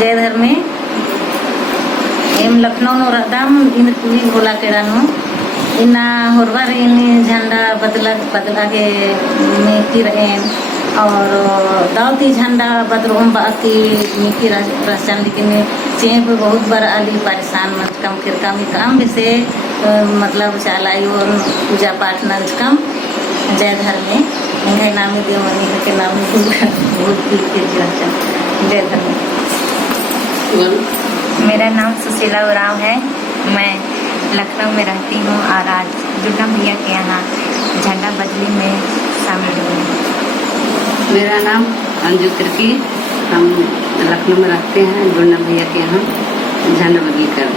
जयधर में एम लखनऊ नो रदाम इन कुली बोला केड़ानो इना होरबार इन झंडा बदला के मीकी रहे और दावती झंडा बदरोम बाकी मीकी रचन लेकिन चेप बहुत बार आली परेशान मंच कम किरकम काम से मतलब चालायु पूजा पाठ नंच कम जयधर में इनका नामी देवनी के नाम बहुत जयधर में। मेरा नाम सुशीला उराव है। मैं लखनऊ में रहती हूँ और आज दुर्गा मैया के यहाँ झंडा बदली में शामिल हुई। मेरा नाम अंजू तिर्की, हम लखनऊ में रहते हैं। दुर्गा मैया के यहाँ झंडा बदली कर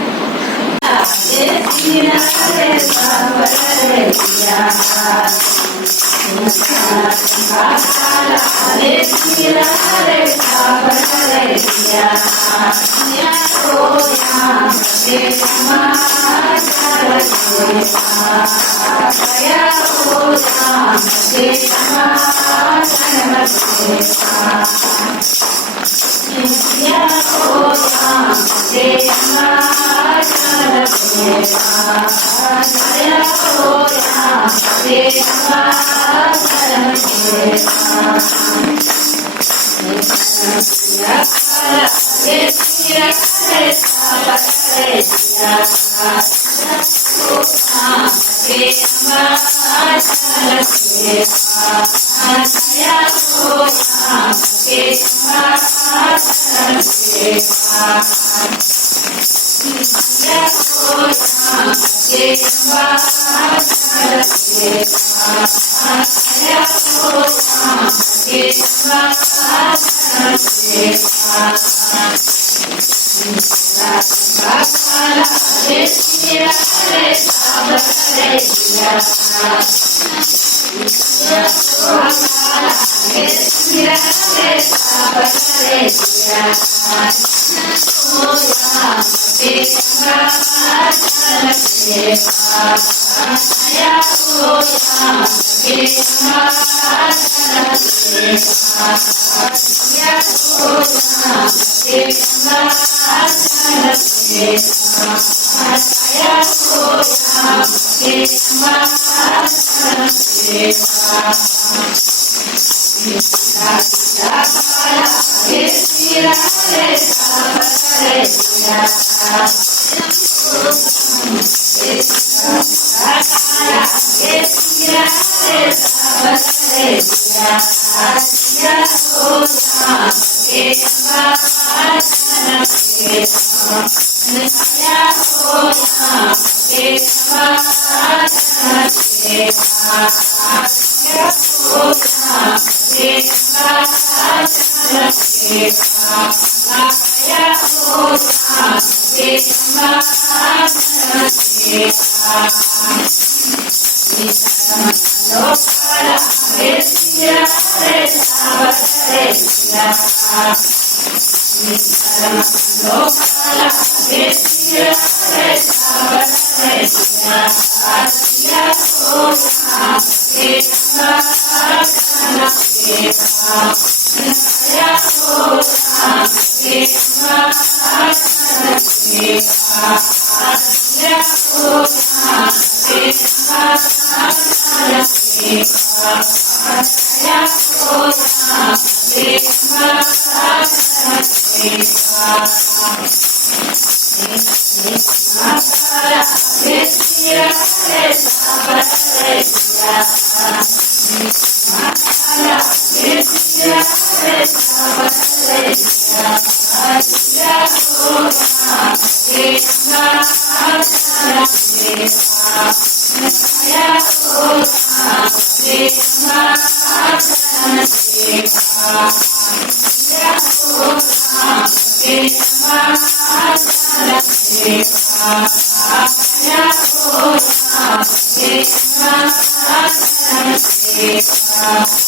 Yeah.